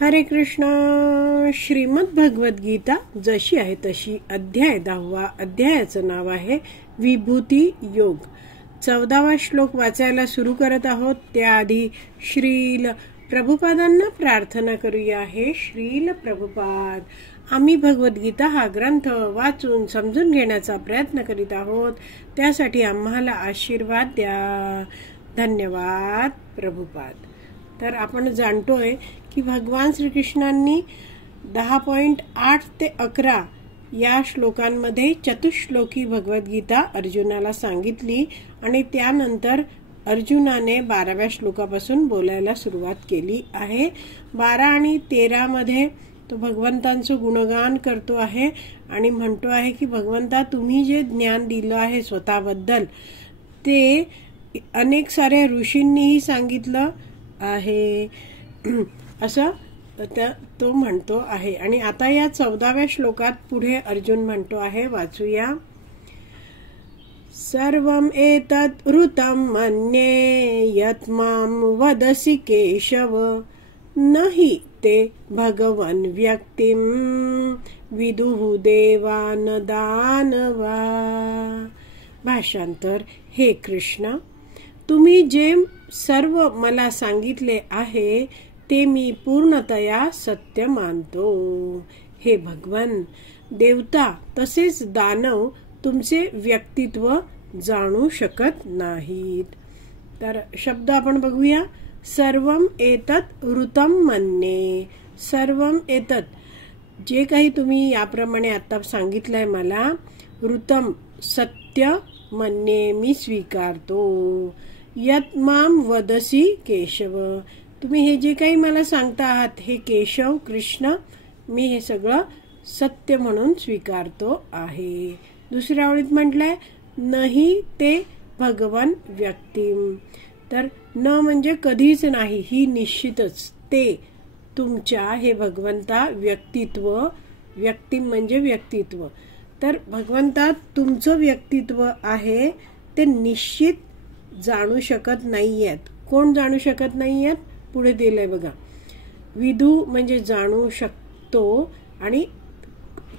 हरे कृष्ण. श्रीमद भगवद गीता जशी आहे तशी, अध्याय 10. अध्यायाचं नाव आहे विभूती योग. 14वा श्लोक वाचायला सुरू करत आहोत. त्याआधी श्रील प्रभुपादांना प्रार्थना करूया. हे श्रील प्रभुपाद, आम्ही भगवद्गीता हा ग्रंथ वाचून समजून घेण्याचा प्रयत्न करीत आहोत. त्यासाठी आम्हाला आशीर्वाद द्या. धन्यवाद प्रभुपाद. तर आपण जाणतोय की भगवान श्रीकृष्णांनी 10.8 ते 11 या श्लोकांमध्ये चतुश्लोकी भगवद्गीता अर्जुनाला सांगितली आणि त्यानंतर अर्जुनाने 12व्या श्लोकापासून बोलायला सुरुवात केली आहे. 12 आणि 13 मध्ये तो भगवंतांचं गुणगान करतो आहे आणि म्हणतो आहे की भगवंता, तुम्ही जे ज्ञान दिलं आहे स्वतःबद्दल ते अनेक साऱ्या ऋषींनीही सांगितलं आहे असं तो म्हणतो आहे. आणि आता या 14व्या श्लोकात पुढे अर्जुन म्हणतो आहे, वाचूया. सर्वम एतत् ऋतं मन्ये यत् मां वदसि केशव नहि ते भगवन् व्यक्तिं विदुः देवान दानवा. भाषांतर. हे कृष्ण, तुम्ही जे सर्व मला सांगितले आहे ते मी पूर्णतया सत्य मानतो. हे भगवन, देवता तसेच दानव तुमचे व्यक्तित्व जाणू शकत नाहीत. तर शब्द आपण बघूया. सर्वम एतत् ऋतं मन्ये. सर्वम एतत्, जे काही तुम्ही याप्रमाणे आता सांगितलंय मला, ऋतम सत्य, मन्ये मी स्वीकारतो. यत् मां वदसि केशव, तुम्ही हे जे काही मला सांगता आहात हे केशव कृष्ण, मी हे सगळं सत्य म्हणून स्वीकारतो आहे. दुसऱ्या ओळीत म्हटलंय नाही ते भगवान व्यक्तिम. तर न म्हणजे कधीच नाही, ही निश्चितच. ते तुमच्या हे भगवंता व्यक्तित्व, व्यक्तिम म्हणजे व्यक्तित्व. तर भगवंता तुमचं व्यक्तित्व आहे ते निश्चित जाणू शकत नाहीयेत. कोण जाणू शकत नाहीयेत? पुढे दिलंय बघा. विदू म्हणजे जाणू शकतो आणि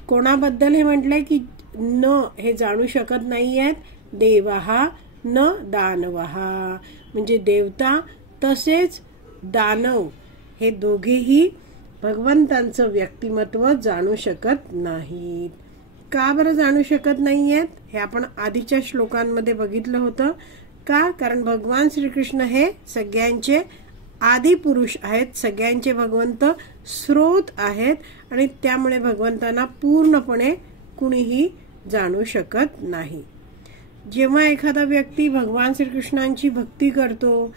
कोणाबद्दल हे म्हटलंय की न हे जाणू शकत नाहीयेत. देवाहा न दानवाहा, म्हणजे देवता तसेच दानव हे दोघेही भगवंतांचं व्यक्तिमत्व जाणू शकत नाहीत. का बरं जाणू शकत नाहीयेत? हे आपण आधीच्या श्लोकांमध्ये बघितलं होतं. का? कारण भगवान श्रीकृष्ण हे सगळ्यांचे आदि पुरुष आहेत, सगळ्यांचे भगवंत स्रोत आहेत आणि त्यामुळे भगवंतांना पूर्णपणे कुणीही जाणू शकत नाही. जेव्हा एखादा व्यक्ती भगवान श्रीकृष्णांची भक्ती करतो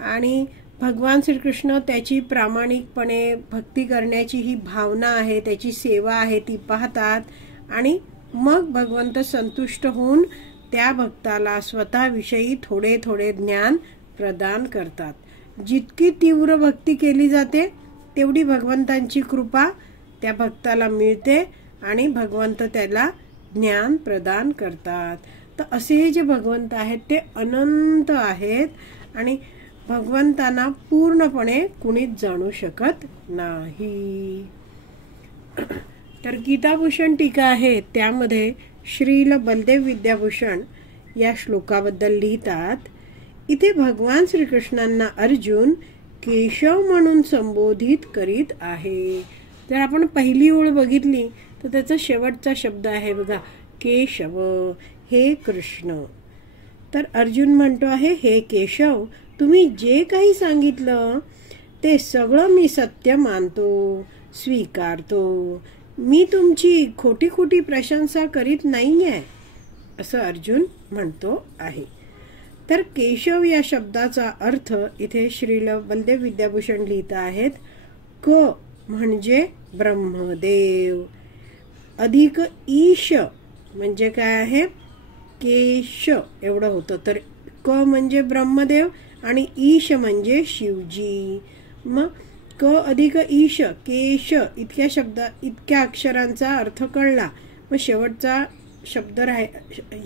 आणि भगवान श्रीकृष्ण त्याची प्रामाणिकपणे भक्ती करण्याची ही भावना आहे, त्याची सेवा आहे, ती पाहतात आणि मग भगवंत संतुष्ट होऊन त्या भक्ताला स्वतःविषयी थोडे थोडे ज्ञान प्रदान करतात. जितकी तीव्र भक्ती केली जाते तेवढी भगवंतांची कृपा त्या भक्ताला मिळते आणि भगवंत त्याला ज्ञान प्रदान करतात. तर असे हे जे भगवंत आहेत ते अनंत आहेत आणि भगवंतांना पूर्णपणे कुणीच जाणू शकत नाही. तर गीताभूषण टीका आहे, त्यामध्ये श्रील बलदेव विद्याभूषण या श्लोकाबद्दल लिहितात. इथे भगवान श्रीकृष्णांना अर्जुन केशव म्हणून संबोधित करीत आहे. जर आपण पहिली ओळ बघितली तर त्याचा शेवटचा शब्द आहे बघा, केशव. हे कृष्ण. तर अर्जुन म्हणतो आहे, हे केशव, तुम्ही जे काही सांगितलं ते सगळं मी सत्य मानतो, स्वीकारतो. मी तुमची खोटी खोटी प्रशंसा करीत नाहीये असं अर्जुन म्हणतो आहे. तर केशव या शब्दाचा अर्थ इथे श्रील बलदेव विद्याभूषण लिहित आहेत. क म्हणजे ब्रह्मदेव, अधिक ईश म्हणजे काय आहे, केश एवढं होतं. तर क म्हणजे ब्रह्मदेव आणि ईश म्हणजे शिवजी. मग क अधिक ईश, केश, इतक्या अक्षरांचा अर्थ कळला. मग शेवटचा शब्द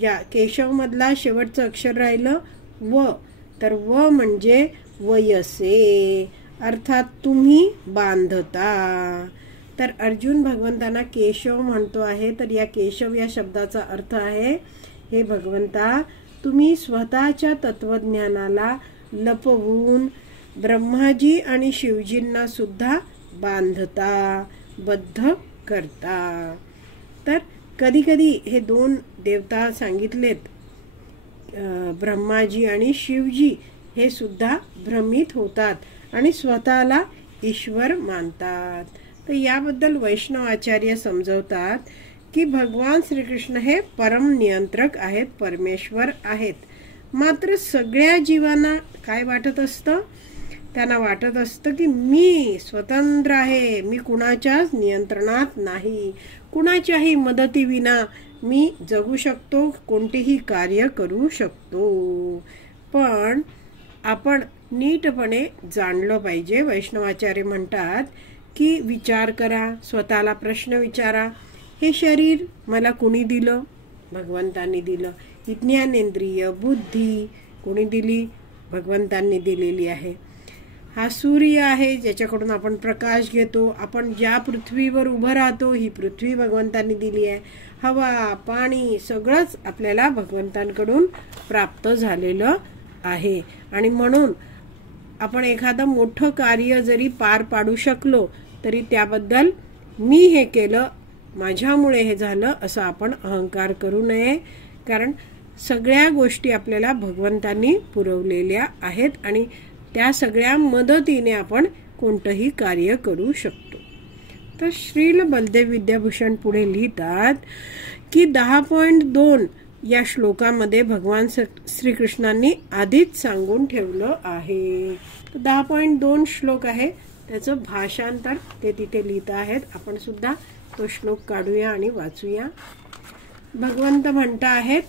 या केशव मधला शेवटचं अक्षर राहिलं व. तर व म्हणजे वयसे, अर्थात तुम्ही बांधता. तर अर्जुन भगवंतांना केशव म्हणतो आहे. तर या केशव या शब्दाचा अर्थ आहे, हे भगवंता, तुम्ही स्वतःच्या तत्वज्ञानाला लपवून ब्रह्माजी आणि शिवजींना सुद्धा बांधता, बद्ध करता. तर कधी कधी हे दोन देवता सांगितलेत, ब्रह्माजी आणि शिवजी, हे सुद्धा भ्रमित होतात आणि स्वतःला ईश्वर मानतात. तर याबद्दल वैष्णव आचार्य समजवतात की भगवान श्रीकृष्ण हे परम नियंत्रक आहेत, परमेश्वर आहेत. मात्र सगळ्या जीवांना काय वाटत असतं? त्यांना वाटत असतं की मी स्वतंत्र आहे, मी कुणाच्याच नियंत्रणात नाही, कुणाच्याही मदतीविना मी जगू शकतो, कोणतेही कार्य करू शकतो. पण आपण नीटपणे जाणलं पाहिजे. वैष्णवाचार्य म्हणतात की विचार करा, स्वतःला प्रश्न विचारा, हे शरीर मला कुणी दिलं? भगवंतांनी दिलं. ही ज्ञानेंद्रिय, बुद्धी कोणी दिली? भगवंतांनी दिलेली आहे. हा सूर्य आहे ज्याच्याकडून आपण प्रकाश घेतो. आपण ज्या पृथ्वीवर उभं राहतो, ही पृथ्वी भगवंतांनी दिली आहे. हवा, पाणी सगळंच आपल्याला भगवंतांकडून प्राप्त झालेलं आहे. आणि म्हणून आपण एखादं मोठं कार्य जरी पार पाडू शकलो तरी त्याबद्दल मी हे केलं, माझ्यामुळे हे झालं, असं आपण अहंकार करू नये. कारण सगळ्या गोष्टी आपल्याला भगवंतांनी पुरवलेल्या आहेत आणि त्या सगळ्या मदतीने आपण कोणतंही कार्य करू शकतो. तर श्रील बलदेव विद्याभूषण पुढे लिहितात की 10.2 या श्लोकामध्ये भगवान श्रीकृष्णांनी आधीच सांगून ठेवलं आहे. 10.2 श्लोक आहे, त्याचं भाषांतर ते तिथे लिहित आहेत. आपण सुद्धा तो श्लोक काढूया आणि वाचूया. भगवंत म्हणत आहेत,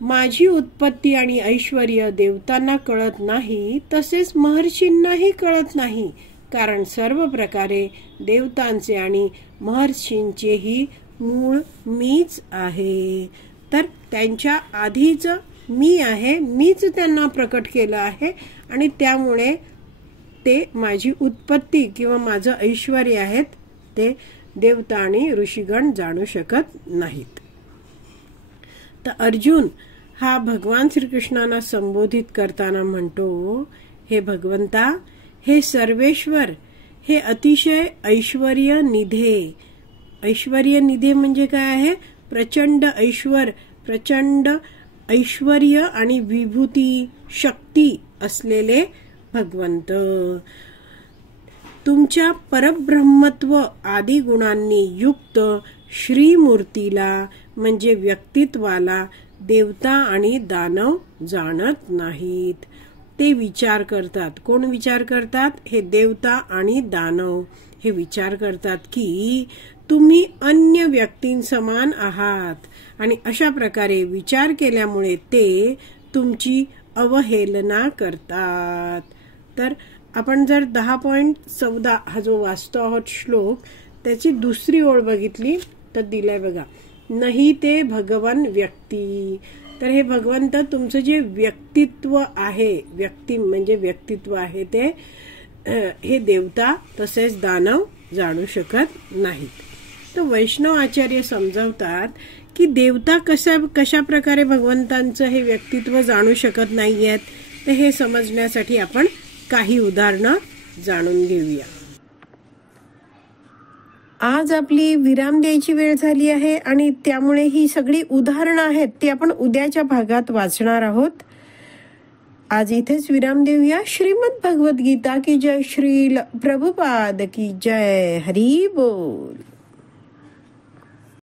माझी उत्पत्ती आणि ऐश्वर्य देवतांना कळत नाही, तसेच महर्षींनाही कळत नाही. कारण सर्व प्रकारे देवतांचे आणि महर्षींचेही मूळ मीच आहे. तर त्यांच्या आधीच मी आहे, मीच त्यांना प्रकट केलं आहे आणि त्यामुळे ते माझी उत्पत्ती किंवा माझं ऐश्वर्य आहेत ते देवता आणि ऋषीगण जाणू शकत नाहीत. तर अर्जुन हा भगवान श्रीकृष्णांना संबोधित करताना म्हणतो, हे भगवंता, हे सर्वेश्वर, हे अतिशय ऐश्वर्य निधे. ऐश्वर्य निधे म्हणजे काय आहे? प्रचंड ऐश्वर्य आणि विभूती, शक्ती असलेले भगवंत. तुमच्या परब्रह्मत्व आदी गुणांनी युक्त श्रीमूर्तीला म्हणजे व्यक्तित्वाला देवता आणि दानव जाणत नाहीत. ते विचार करतात. कोण विचार करतात? हे देवता आणि दानव हे विचार करतात की तुम्ही अन्य व्यक्तींसमान आहात आणि अशा प्रकारे विचार केल्यामुळे ते तुमची अवहेलना करतात. तर आपण जर 10.14 हा जो वाचतो आहोत श्लोक, त्याची दुसरी ओळ बघितली तर दिलाय बघा, नाही ते भगवान व्यक्ती. तर हे भगवंत तुमचं जे व्यक्तित्व आहे, व्यक्ती म्हणजे व्यक्तित्व आहे, ते हे देवता तसेच दानव जाणू शकत नाहीत. तर वैष्णव आचार्य समजावतात की देवता कशा प्रकारे भगवंतांचं हे व्यक्तित्व जाणू शकत नाहीयेत. तर हे समजण्यासाठी आपण काही उदाहरणं जाणून घेऊया. आज आपली विराम द्यायची वेळ झाली आहे आणि त्यामुळे ही सगळी उदाहरणं आहेत ती आपण उद्याच्या भागात वाचणार आहोत. आज इथेच विराम देऊया. श्रीमद भगवद्गीता की जय. श्रील प्रभुपाद की जय. हरी बोल.